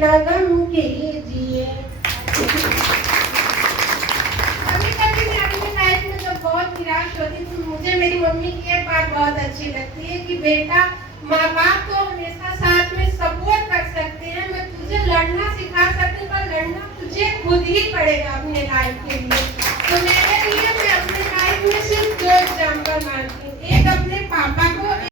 बिना गम के जिए। कभी कभी मैं अपनी लाइफ में जब बहुत निराश होती तो मुझे मेरी मम्मी की एक बात बहुत अच्छी लगती है कि बेटा, माँ बाप तो हमेशा साथ में सपोर्ट कर सकते हैं, मैं तुझे लड़ना सिखा सकती हूँ, पर लड़ना तुझे खुद ही पड़ेगा अपने लाइफ के लिए।